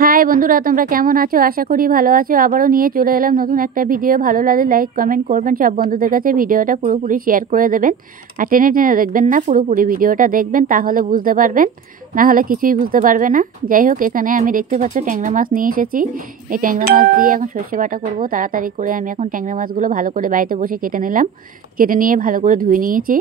High বন্ধুরা, তোমরা কেমন আছো? আশা করি ভালো আছো। আবারও নিয়ে চলে এলাম নতুন একটা ভিডিও। ভালো লাগলে লাইক কমেন্ট করবেন, সব বন্ধুদের কাছে ভিডিওটা পুরোপুরি শেয়ার করে দেবেন। আর টেনে টেনে দেখবেন না, পুরোপুরি ভিডিওটা দেখবেন, তাহলে বুঝতে পারবেন, না হলে কিছুই বুঝতে পারবে না। যাই হোক, এখানে আমি দেখতে পাচ্ছ ট্যাংরা মাছ নিয়ে এসেছি। এই ট্যাংরা মাছ দিয়ে এখন সর্ষে বাটা করবো। তাড়াতাড়ি করে আমি এখন ট্যাংরা মাছগুলো ভালো করে বাড়িতে বসে কেটে নিলাম। কেটে নিয়ে ভালো করে ধুয়ে নিয়েছি।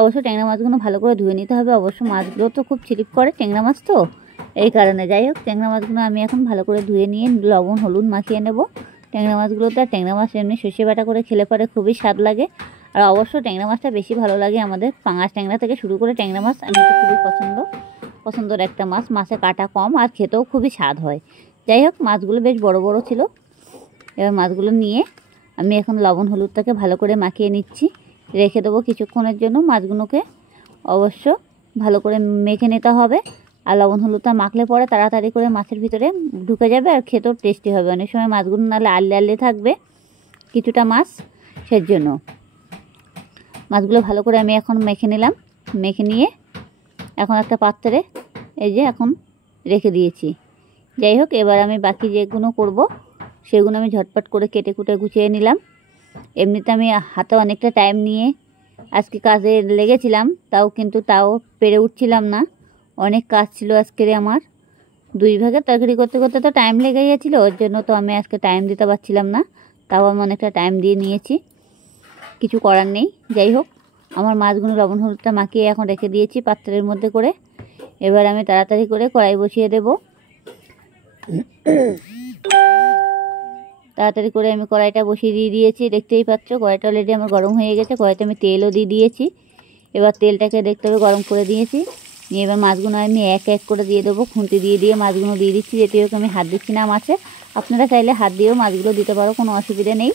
অবশ্য ট্যাংরা মাছগুলো ভালো করে ধুয়ে নিতে হবে। অবশ্য মাছগুলো তো খুব ছিলিপ করে, ট্যাংরা মাছ তো, এই কারণে। যাই হোক, ট্যাংরা মাছগুলো আমি এখন ভালো করে ধুয়ে নিয়ে লবণ হলুদ মাখিয়ে নেব। ট্যাংরা মাছগুলোতে আর ট্যাংরা মাছ এমনি সর্ষে বাটা করে খেলে পরে খুবই স্বাদ লাগে। আর অবশ্য ট্যাংরা মাছটা বেশি ভালো লাগে আমাদের। পাঙাশ ট্যাংরা থেকে শুরু করে ট্যাংরা মাছ আমি তো খুবই পছন্দের একটা মাছ। মাছে কাটা কম আর খেতেও খুবই স্বাদ হয়। যাই হোক, মাছগুলো বেশ বড় বড় ছিল। এবার মাছগুলো নিয়ে আমি এখন লবণ হলুদটাকে ভালো করে মাখিয়ে নিচ্ছি। রেখে দেবো কিছুক্ষণের জন্য। মাছগুলোকে অবশ্য ভালো করে মেখে নিতে হবে। আর লবণ হলুদটা মাখলে পরে তাড়াতাড়ি করে মাছের ভিতরে ঢুকে যাবে আর খেতেও টেস্টি হবে। অনেক সময় মাছগুলো নাহলে আললে আললে থাকবে কিছুটা মাছ, সেই জন্য মাছগুলো ভালো করে আমি এখন মেখে নিলাম। মেখে নিয়ে এখন একটা পাত্রে এই যে এখন রেখে দিয়েছি। যাই হোক, এবার আমি বাকি যেগুলো করব সেগুলো আমি ঝটপট করে কেটে কুটে গুছিয়ে নিলাম। এমনিতে আমি হাতে অনেকটা টাইম নিয়ে আজকে কাজে লেগেছিলাম, তাও পেরে উঠছিলাম না। অনেক কাজ ছিল আজকের আমার। 2 ভাগের তরকারি করতে করতে তো টাইম লেগে গিয়েছিলো, ওর জন্য তো আমি আজকে টাইম দিতে পারছিলাম না। তাও আমি অনেকটা টাইম দিয়ে নিয়েছি, কিছু করার নেই। যাই হোক, আমার মাছগুলো লবণ হলুদটা মাখিয়ে এখন রেখে দিয়েছি পাত্রের মধ্যে করে। এবার আমি তাড়াতাড়ি করে কড়াই বসিয়ে দেব। তাড়াতাড়ি করে আমি কড়াইটা বসিয়ে দিয়েছি। দেখতেই পাচ্ছ কড়াইটা অলরেডি আমার গরম হয়ে গেছে। কড়াইতে আমি তেলও দিয়ে দিয়েছি। এবার তেলটাকে দেখতে হবে গরম করে দিয়েছি। নিয়ে এবার মাছগুলো আমি এক এক করে দিয়ে দেবো। খুন্তি দিয়ে মাছগুলো দিয়ে দিচ্ছি। যেতে হোক আমি হাত দিচ্ছি না মাছে। আপনারা চাইলে হাত দিয়েও মাছগুলো দিতে পারো, কোনো অসুবিধা নেই।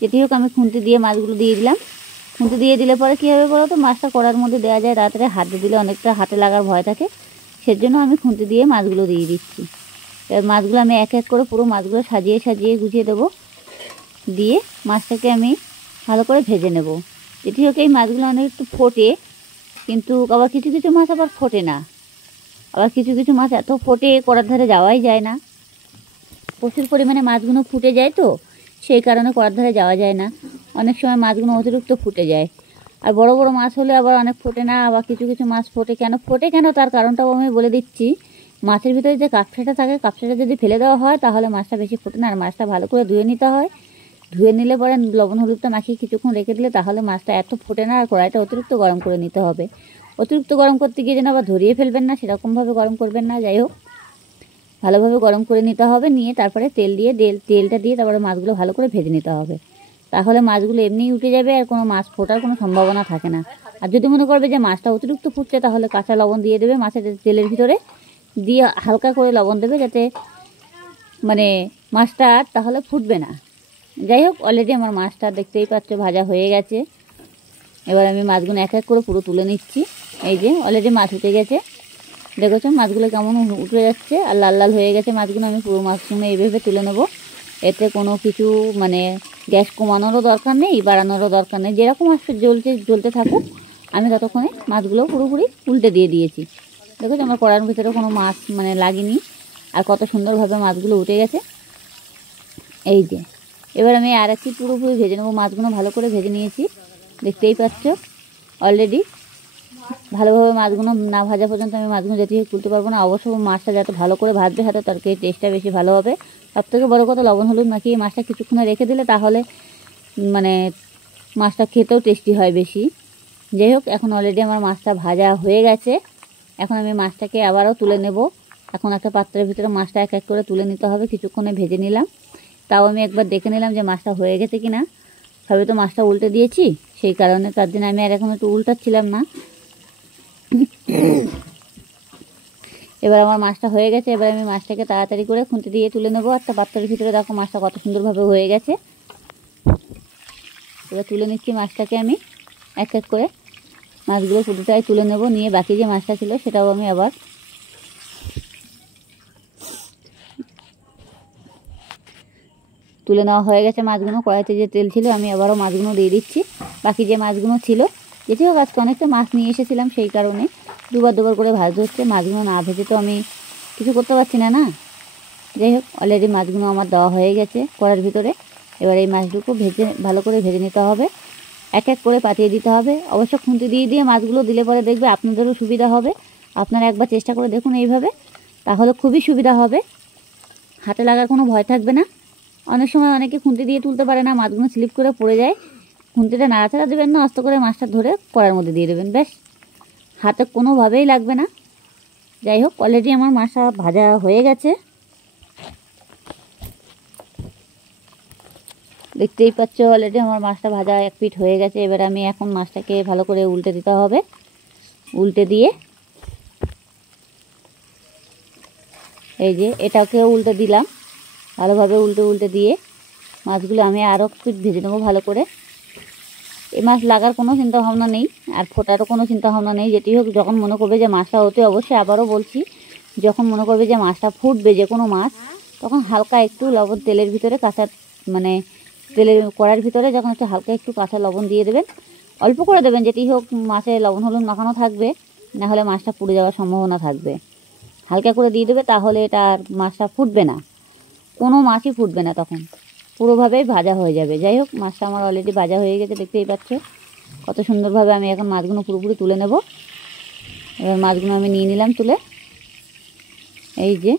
যেতে হোক আমি খুন্তি দিয়ে মাছগুলো দিয়ে দিলাম। খুন্তি দিয়ে দিলে পরে কী হবে বলো তো, মাছটা কড়ার মধ্যে দেওয়া যায়, তাড়াতাড়ি হাতে দিলে অনেকটা হাতে লাগার ভয় থাকে। সেজন্য আমি খুন্তি দিয়ে মাছগুলো দিয়ে দিচ্ছি। এবার মাছগুলো আমি এক এক করে পুরো মাছগুলো সাজিয়ে সাজিয়ে গুছিয়ে দেবো। দিয়ে মাছটাকে আমি ভালো করে ভেজে নেব। যেটি হোক, এই মাছগুলো অনেক একটু ফোটে, কিন্তু আবার কিছু কিছু মাছ আবার ফোটে না। আবার কিছু কিছু মাছ এত ফোটে কড়ার ধারে যাওয়াই যায় না। প্রচুর পরিমাণে মাছগুলো ফুটে যায় তো, সেই কারণে কড়ার ধারে যাওয়া যায় না। অনেক সময় মাছগুলো অতিরিক্ত ফুটে যায়। আর বড় বড় মাছ হলে আবার অনেক ফোটে না। আবার কিছু কিছু মাছ ফোটে কেন তার কারণটাও আমি বলে দিচ্ছি। মাছের ভিতরে যে কাপসাটা থাকে, কাপসাটা যদি ফেলে দেওয়া হয় তাহলে মাছটা বেশি ফোটে না। আর মাছটা ভালো করে ধুয়ে নিতে হয়। ধুয়ে নিলে পরে লবণ হলুদটা মাখিয়ে কিছুক্ষণ রেখে দিলে তাহলে মাছটা এত ফোটে না। আর কড়াইটা অতিরিক্ত গরম করে নিতে হবে। অতিরিক্ত গরম করতে গিয়ে যেন আবার ধরিয়ে ফেলবেন না, সেরকমভাবে গরম করবেন না। যাই হোক, ভালোভাবে গরম করে নিতে হবে। নিয়ে তারপরে তেলটা দিয়ে তারপরে মাছগুলো ভালো করে ভেজে নিতে হবে। তাহলে মাছগুলো এমনিই উঠে যাবে আর কোনো মাছ ফোটার কোনো সম্ভাবনা থাকে না। আর যদি মনে করবে যে মাছটা অতিরিক্ত ফুটছে, তাহলে কাঁচা লবণ দিয়ে দেবে মাছের তেলের ভিতরে, দিয়ে হালকা করে লবণ দেবে, যাতে মানে মাছটা তাহলে ফুটবে না। যাই হোক, অলরেডি আমার মাছটা দেখতেই পাচ্ছ ভাজা হয়ে গেছে। এবার আমি মাছগুলো এক এক করে পুরো তুলে নিচ্ছি। এই যে অলরেডি মাছ উঠে গেছে, দেখেছো মাছগুলো কেমন উঠে যাচ্ছে আর লাল লাল হয়ে গেছে মাছগুলো। আমি পুরো মাছগুলো এইভাবে তুলে নেবো। এতে কোনো কিছু গ্যাস কমানোরও দরকার নেই, বাড়ানোরও দরকার নেই। যেরকম আসবে জ্বলতে থাকুক। আমি ততক্ষণে মাছগুলো পুরোপুরি উল্টে দিয়ে দিয়েছি। দেখেছো আমার কড়ার ভিতরে কোনো মাছ লাগেনি। আর কত সুন্দরভাবে মাছগুলো উঠে গেছে। এই যে এবার আমি আর একটি পুরোপুরি ভেজে নেবো। মাছগুলো ভালো করে ভেজে নিয়েছি, দেখতেই পাচ্ছ অলরেডি। ভালোভাবে মাছগুলো না ভাজা পর্যন্ত আমি মাছগুলো যেতে তুলতে পারবো না। অবশ্য মাছটা যাতে ভালো করে ভাজবে, হাতে তরকারি টেস্টটা বেশি ভালো হবে। সবথেকে বড় কথা, লবণ হলুদ মাখিয়ে মাছটা কিছুক্ষণ রেখে দিলে তাহলে মাছটা খেতেও টেস্টি হয় বেশি। যাই হোক, এখন অলরেডি আমার মাছটা ভাজা হয়ে গেছে। এখন আমি মাছটাকে আবারও তুলে নেব। এখন একটা পাত্রের ভিতরে মাছটা এক এক করে তুলে নিতে হবে। কিছুক্ষণে ভেজে নিলাম, তাও আমি একবার দেখে নিলাম যে মাছটা হয়ে গেছে কিনা। সবে তো মাছটা উল্টে দিয়েছি, সেই কারণে তার জন্য আমি আর এখন একটু উল্টাচ্ছিলাম না। এবার আমার মাছটা হয়ে গেছে। এবার আমি মাছটাকে তাড়াতাড়ি করে খুন্তি দিয়ে তুলে নেবো একটা পাত্রের ভিতরে। দেখো মাছটা কত সুন্দরভাবে হয়ে গেছে। এবার তুলে নিচ্ছি মাছটাকে আমি এক এক করে। মাছগুলো পুরোটাই তুলে নেব। নিয়ে বাকি যে মাছটা ছিল সেটাও আমি আবার তুলে নেওয়া হয়ে গেছে। মাছগুলো কড়াইতে যে তেল ছিল আমি আবারও মাছগুলো দিয়ে দিচ্ছি। বাকি যে মাছগুলো ছিল, যেটি হোক আজকে অনেকটা মাছ নিয়ে এসেছিলাম, সেই কারণে দুবার করে ভাজতে হচ্ছে। মাছগুলো না ভেজে তো আমি কিছু করতে পারছি না। যাই হোক, অলরেডি মাছগুলো আমার দেওয়া হয়ে গেছে কড়ার ভিতরে। এবার এই মাছগুলো ভালো করে ভেজে নিতে হবে, এক এক করে পাঠিয়ে দিতে হবে। অবশ্য খুন্তি দিয়ে মাছগুলো দিলে পরে দেখবে আপনাদেরও সুবিধা হবে। আপনারা একবার চেষ্টা করে দেখুন এইভাবে, তাহলে খুবই সুবিধা হবে, হাতে লাগার কোনো ভয় থাকবে না। অনেক সময় অনেকে খুন্তি দিয়ে তুলতে পারে না, মাছগুলো স্লিপ করে পড়ে যায়। খুন্তিটা নাড়াচাড়া দেবেন না, আস্তে করে মাছটা ধরে কড়ার মধ্যে দিয়ে দেবেন, ব্যাস, হাতে কোনোভাবেই লাগবে না। যাই হোক, অলরেডি আমার মাছটা ভাজা হয়ে গেছে, দেখতেই পাচ্ছ। অলরেডি আমার মাছটা ভাজা এক পিঠ হয়ে গেছে। এবার আমি এখন মাছটাকে ভালো করে উল্টে দিতে হবে। উল্টে দিয়ে এই যে এটাকেও উল্টে দিলাম, ভালোভাবে উল্টে দিয়ে মাছগুলো আমি আরও একটু ভেজে নেবো ভালো করে। এই মাছ লাগার কোনো চিন্তা ভাবনা নেই, আর ফোটারও কোনো চিন্তা ভাবনা নেই। যেটি হোক, যখন মনে করবে যে মাছটা হতে, অবশ্যই আবারও বলছি, যখন মনে করবে যে মাছটা ফুটবে, যে কোনো মাছ, তখন হালকা একটু লবণ তেলের ভিতরে কাঁচা, মানে তেলের কড়ার ভিতরে যখন একটু হালকা একটু কাঁচা লবণ দিয়ে দেবেন, অল্প করে দেবেন। যেটি হোক, মাছে লবণ হলুদ মাখানো থাকবে, নাহলে মাছটা পুড়ে যাওয়ার সম্ভাবনা থাকবে। হালকা করে দিয়ে দেবে, তাহলে এটা আর মাছটা ফুটবে না, কোনো মাছই ফুটবে না, তখন পুরোভাবেই ভাজা হয়ে যাবে। যাই হোক, মাছটা আমার অলরেডি ভাজা হয়ে গেছে, দেখতেই পাচ্ছ কত সুন্দরভাবে। আমি এখন মাছগুলো পুরোপুরি তুলে নেব। এবার মাছগুলো আমি নিয়ে নিলাম তুলে, এই যে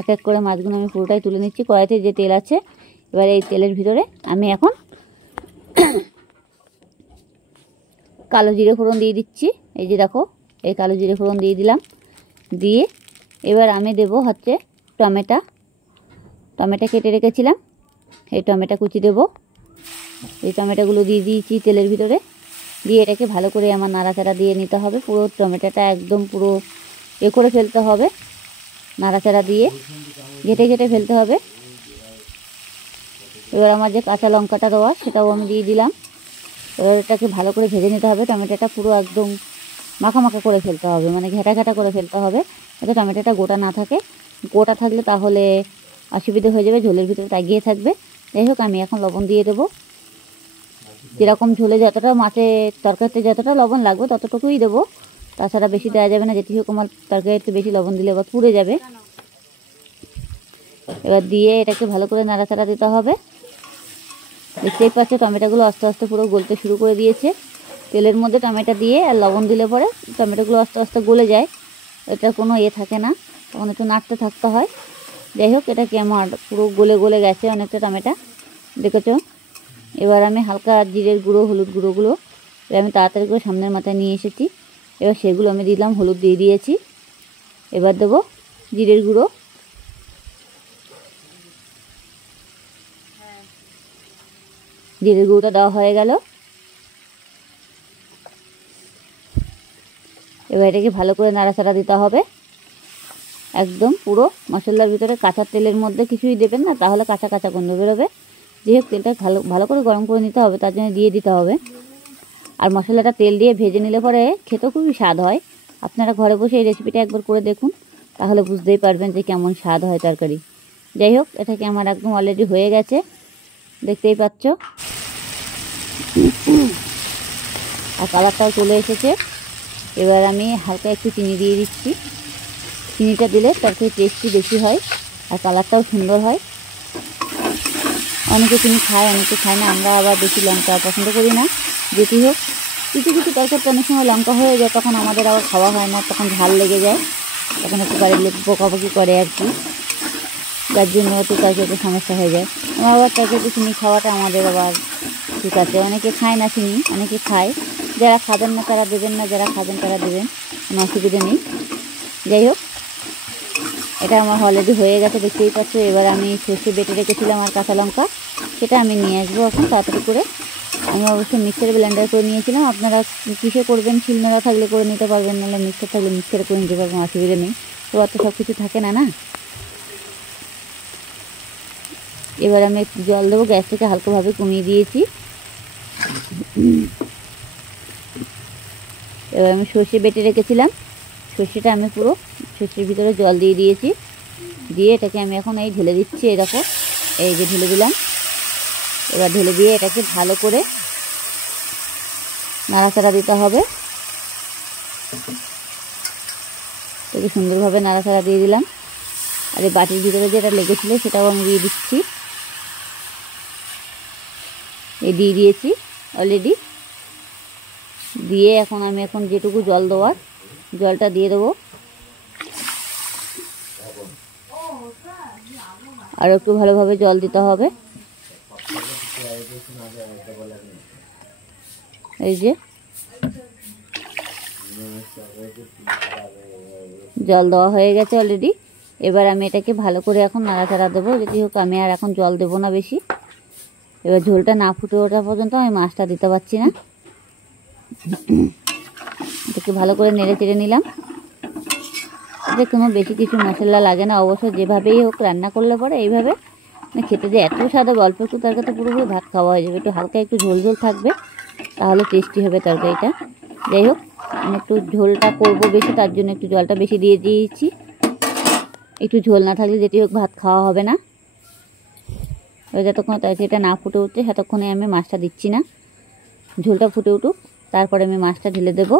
এক এক করে মাছগুলো আমি পুরোটাই তুলে নিচ্ছি। কড়াইতে যে তেল আছে, এবার এই তেলের ভিতরে আমি এখন কালো জিরে ফোড়ন দিয়ে দিচ্ছি। এই যে দেখো, এই কালো জিরে ফোড়ন দিয়ে দিলাম। দিয়ে এবার আমি দেব হচ্ছে টমেটো কেটে রেখেছিলাম, এই টমেটো কুচি দেব। এই টমেটোগুলো দিয়ে দিয়েছি তেলের ভিতরে, দিয়ে এটাকে ভালো করে আমার নাড়াচাড়া দিয়ে নিতে হবে। পুরো টমেটোটা একদম পুরো করে ফেলতে হবে, নাড়াচাড়া দিয়ে ঘেটে ফেলতে হবে। এবার আমার যে কাঁচা লঙ্কাটা দেওয়া, সেটাও আমি দিয়ে দিলাম। এবার এটাকে ভালো করে ভেজে নিতে হবে। টমেটোটা পুরো একদম মাখা করে ফেলতে হবে, মানে ঘেটা করে ফেলতে হবে, যাতে টমেটোটা গোটা না থাকে। গোটা থাকলে তাহলে অসুবিধা হয়ে যাবে, ঝোলের ভিতরে তাগিয়ে থাকবে। যাই হোক, আমি এখন লবণ দিয়ে দেবো। যেরকম ঝোলে যতটা মাছের তরকারিতে যতটা লবণ লাগবে ততটুকুই দেবো, তাছাড়া বেশি দেওয়া যাবে না। যেটি হোক, আমার তরকারিতে বেশি লবণ দিলে আবার পুড়ে যাবে। এবার দিয়ে এটাকে ভালো করে নাড়াচাড়া দিতে হবে। দেখতেই পাচ্ছ টমেটোগুলো আস্তে আস্তে পুরো গলতে শুরু করে দিয়েছে। তেলের মধ্যে টমেটো দিয়ে আর লবণ দিলে পরে টমেটোগুলো আস্তে আস্তে গলে যায়, এটা কোনো থাকে না, তখন একটু নাড়তে থাকতে হয়। যাই হোক, এটাকে আমার পুরো গলে গেছে অনেকটা টমেটো, দেখেছ। এবার আমি হালকা জিরের গুঁড়ো, হলুদ গুঁড়োগুলো এবার আমি তাড়াতাড়ি করে সামনের মাথায় নিয়ে এসেছি। এবার সেগুলো আমি দিলাম, হলুদ দিয়ে দিয়েছি। এবার দেবো জিরের গুঁড়ো, জিরের গুঁড়োটা দেওয়া হয়ে গেল। এবার এটাকে ভালো করে নাড়াচাড়া দিতে হবে, একদম পুরো মশলার ভিতরে। কাঁচা তেলের মধ্যে কিছুই দেবেন না, তাহলে কাঁচা গন্ধ বেরোবে। যেহেতু তেলটা ভালো করে গরম করে নিতে হবে, তার জন্য দিয়ে দিতে হবে। আর মশলাটা তেল দিয়ে ভেজে নিলে পরে খেতেও খুবই স্বাদ হয়। আপনারা ঘরে বসে এই রেসিপিটা একবার করে দেখুন, তাহলে বুঝতেই পারবেন যে কেমন স্বাদ হয় তরকারি। যাই হোক, এটাকে আমার একদম অলরেডি হয়ে গেছে, দেখতেই পাচ্ছ, আর কালারটাও চলে এসেছে। এবার আমি হালকা একটু চিনি দিয়ে দিচ্ছি। চিনিটা দিলে তরকারি টেস্টি বেশি হয়, আর কালারটাও সুন্দর হয়। অনেকে চিনি খায়, অনেকে খায় না। আমরা আবার বেশি লঙ্কা পছন্দ করি না। যেটি হোক, কিছু তরকারিতে অনেক সময় লঙ্কা হয়ে যায়, তখন আমাদের আবার খাওয়া হয় না, তখন ঝাল লেগে যায়, তখন একটু বাড়ির লোক বকাবকি করে আর কি, যার জন্য একটু তরকারিতে সমস্যা হয়ে যায়। আমার আবার তরকারিতে চিনি খাওয়াটা আমাদের আবার ঠিক আছে। অনেকে খায় না চিনি, অনেকে খায়। যারা খাবেন না তারা দেবেন না, যারা খাবেন তারা দেবেন, কোনো অসুবিধা নেই। যাই হোক, এটা আমার অলরেডি হয়ে গেছে, দেখতেই পাচ্ছ। এবার আমি সর্ষে বেটে রেখেছিলাম আর কাঁচা লঙ্কা, সেটা আমি নিয়ে আসবো এখন তাড়াতাড়ি করে। আমি অবশ্যই মিক্সার ব্লেন্ডার করে নিয়েছিলাম। আপনারা কিসে করবেন, শিলনোড়া থাকলে করে নিতে পারবেন, নাহলে মিক্সার থাকলে মিক্সারে করে নিতে পারবেন, অসুবিধা নেই। তো আর তো সব কিছু থাকে না। এবার আমি একটু জল দেবো, গ্যাসটাকে হালকাভাবে কমিয়ে দিয়েছি। এবার আমি সর্ষে বেটে রেখেছিলাম, সর্ষেটা আমি পুরো সর্ষের ভিতরে জল দিয়ে দিয়েছি। দিয়ে এটাকে আমি এখন এই ঢেলে দিচ্ছি। এই দেখো, এই যে ঢেলে দিলাম। এবার ঢেলে দিয়ে এটাকে ভালো করে নাড়াচাড়া দিতে হবে। এটাকে সুন্দরভাবে নাড়াচাড়া দিয়ে দিলাম। আর এই বাটির ভিতরে যেটা লেগেছিল সেটাও আমি দিয়ে দিচ্ছি। এই দিয়ে দিয়েছি অলরেডি। দিয়ে আমি যেটুকু জল দেওয়ার জলটা দিয়ে দেবো। আর একটু ভালোভাবে জল দিতে হবে। এই যে জল দেওয়া হয়ে গেছে অলরেডি। এবার আমি এটাকে ভালো করে এখন নাড়াচাড়া দেবো। যদি হোক আমি আর এখন জল দেবো না বেশি। এবার ঝোলটা না ফুটে ওঠা পর্যন্ত আমি মাছটা দিতে পারছি না। এটাকে ভালো করে নেড়ে চেড়ে নিলাম। এতে কোনো বেশি কিছু মশলা লাগে না, অবশ্য যেভাবেই হোক রান্না করলে পরে এইভাবে খেতে যে এত স্বাদ হবে, অল্প একটু তরকারিতে পুরোপুরি ভাত খাওয়া হয়ে যাবে। একটু হালকা একটু ঝোল ঝোল থাকবে, তাহলে টেস্টি হবে তরকারিটা। যাই হোক, আমি একটু ঝোলটা করবো বেশি, তার জন্য একটু জলটা বেশি দিয়ে দিয়েছি। একটু ঝোল না থাকলে যেটি হোক ভাত খাওয়া হবে না। এবার যতক্ষণ তরকারিটা না ফুটে উঠছে ততক্ষণে আমি মাছটা দিচ্ছি না। ঝোলটা ফুটে উঠুক, তারপরে আমি মাছটা ঢেলে দেবো।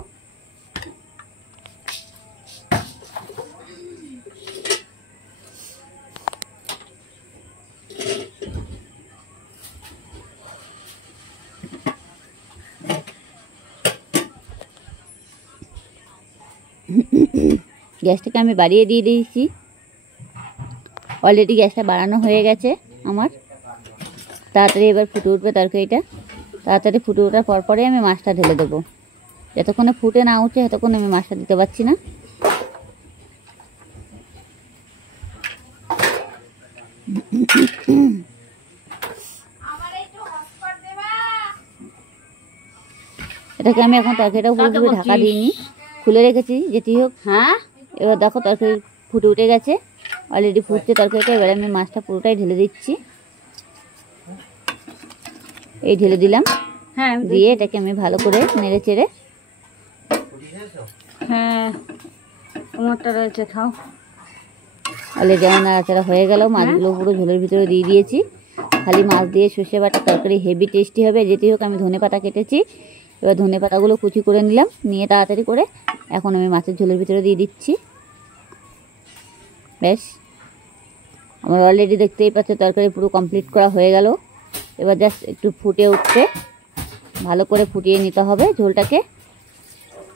গ্যাসটাকে আমি বাড়িয়ে দিয়ে দিয়েছি। অলরেডি গ্যাসটা বাড়ানো হয়ে গেছে আমার। তাড়াতাড়ি এবার ফুটে উঠবে তরকারিটা। তাড়াতাড়ি ফুটে ওঠার পরে আমি মাছটা ঢেলে দেবো। যতক্ষণে ফুটে না উঠছে ততক্ষণে আমি মাছটা দিতে পারছি না। এটাকে আমি এখন তরকারিটাও পুরোপুরি ঢাকা দিইনি, খুলে রেখেছি যেটি হোক। হ্যাঁ, এবার দেখো তরকারি ফুটে উঠে গেছে, অলরেডি ফুটছে তরকারিটা। এবার আমি মাছটা পুরোটাই ঢেলে দিচ্ছি। এই ঢেলে দিলাম। হ্যাঁ, দিয়ে এটাকে আমি ভালো করে নেড়ে চেড়ে, হ্যাঁ তোমারটা রয়েছে খাও। অলরেডি আমার নাড়াচাড়া হয়ে গেল। মাছগুলো পুরো ঝোলের ভিতরে দিয়ে দিয়েছি। খালি মাছ দিয়ে সর্ষে বাটা তরকারি হেভি টেস্টি হবে। যেটি হোক, আমি ধনেপাতা কেটেছি। এবার ধনেপাতাগুলো কুচি করে নিলাম, নিয়ে তাড়াতাড়ি করে এখন আমি মাছের ঝোলের ভিতরে দিয়ে দিচ্ছি। বেশ, আমার অলরেডি দেখতেই পাচ্ছ তরকারি পুরো কমপ্লিট করা হয়ে গেল। এবার জাস্ট একটু ফুটে উঠতে ভালো করে ফুটিয়ে নিতে হবে ঝোলটাকে,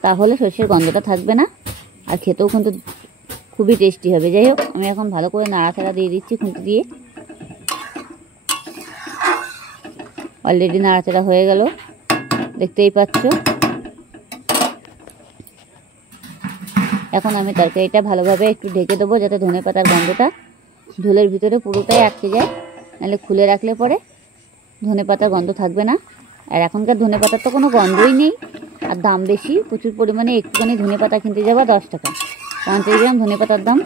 তাহলে সর্ষের গন্ধটা থাকবে না, আর খেতেও কিন্তু খুবই টেস্টি হবে। যাই হোক, আমি এখন ভালো করে নাড়াচাড়া দিয়ে দিচ্ছি খুঁটি দিয়ে। অলরেডি নাড়াচাড়া হয়ে গেল, দেখতেই পাচ্ছ। এখন আমি তরকারিটা ভালোভাবে একটু ঢেকে দেবো, যাতে ধনেপাতার গন্ধটা ঝোলের ভিতরে পুরোটাই আটকে যায়। নাহলে খুলে রাখলে পরে ধনেপাতার গন্ধ থাকবে না। আর এখনকার ধনেপাতার তো কোনো গন্ধই নেই, আর দাম বেশি প্রচুর পরিমাণে। একটুখানি ধনেপাতা কিনতে যাবা 10 টাকা, 50 গ্রাম ধনেপাতার দাম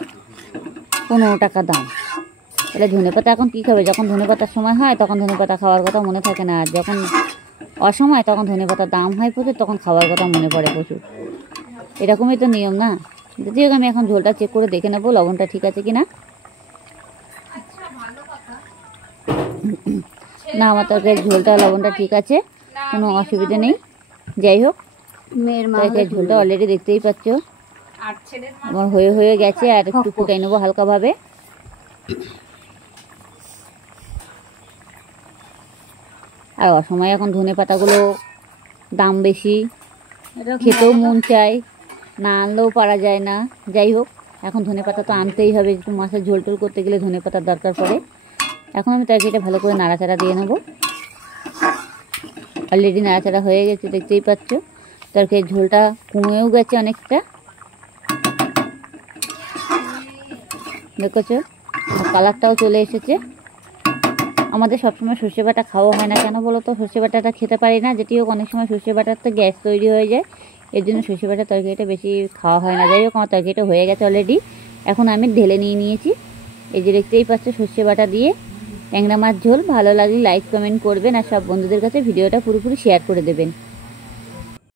15 টাকা দাম। তাহলে ধনেপাতা এখন কী খাবে? যখন ধনেপাতার সময় হয় তখন ধনেপাতা খাওয়ার কথা মনে থাকে না, আর যখন অসময় তখন ধনেপাতার দাম হয় প্রচুর, তখন খাওয়ার কথা মনে পড়ে প্রচুর। এরকমই তো নিয়ম না? যদি হোক, আমি এখন ঝোলটা চেক করে দেখে নেবো লবণটা ঠিক আছে কিনা। না, আমার তরকারির ঝোলটা লবণটা ঠিক আছে, কোনো অসুবিধা নেই। যাই হোক, তরকারির ঝোলটা অলরেডি দেখতেই পাচ্ছ আমার হয়ে গেছে। আর একটু ফুটাই নেবো হালকাভাবে। আর অসময় এখন ধনেপাতাগুলো দাম বেশি, খেতেও মন চায়, না আনলেও পারা যায় না। যাই হোক, এখন ধনেপাতা তো আনতেই হবে, একটু মাছের ঝোল টোল করতে গেলে ধনেপাতার দরকার পড়ে। এখন আমি তরকারিটা ভালো করে নাড়াচাড়া দিয়ে নেবো। অলরেডি নাড়াচাড়া হয়ে গেছে, দেখতেই পাচ্ছ। তরকারির ঝোলটা কমেও গেছে অনেকটা, দেখেছো, কালারটাও চলে এসেছে। আমাদের সবসময় সর্ষে বাটা খাওয়া হয় না কেন বলো তো? সর্ষে বাটাটা খেতে পারি না। যেটি হোক, অনেক সময় সর্ষে বাটার তো গ্যাস তৈরি হয়ে যায়, এর জন্য সর্ষে বাটার তরকারিটা বেশি খাওয়া হয় না। যাই হোক, আমার তরকারিটা হয়ে গেছে অলরেডি। এখন আমি ঢেলে নিয়েছি। এই যে দেখতেই পাচ্ছ, সর্ষে বাটা দিয়ে ট্যাংরা মাছ ঝোল। ভালো লাগলে লাইক কমেন্ট করবেন, আর সব বন্ধুদের কাছে ভিডিওটা পুরোপুরি শেয়ার করে দেবেন।